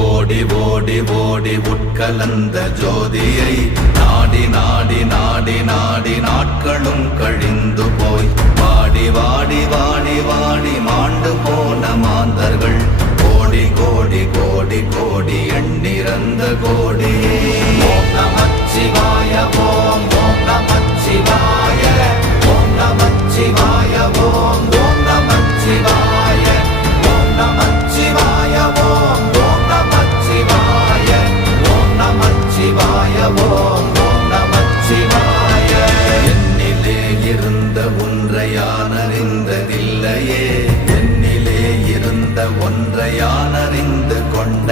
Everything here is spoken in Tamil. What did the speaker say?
ஓடி ஓடி ஓடி உட்கலந்த ஜோதியை நாடி நாடி நாடி நாடி நாட்களும் கழிந்து போய் வாடி வாடி வாடி வாடி மாண்டு போன மாந்தர்கள் கோடி கோடி கோடி கோடி எண்ணிறந்த கோடியே. ஓம் நமச்சிவாய ஓம் ஓம் நமச்சிவாய ஓம் நமச்சிவாய ஓம் ஓம் நமச்சிவாய ஓம் நமச்சிவாய ஓம் ஓம் நமச்சிவாய ஓம் நமச்சிவாய ஓம் ஓம் நமச்சிவாய. என்னிலே இருந்த ஒன்றை யான் அறிந்ததில்லையே, என்னிலே இருந்த ஒன்றை யான் அறிந்து கொண்ட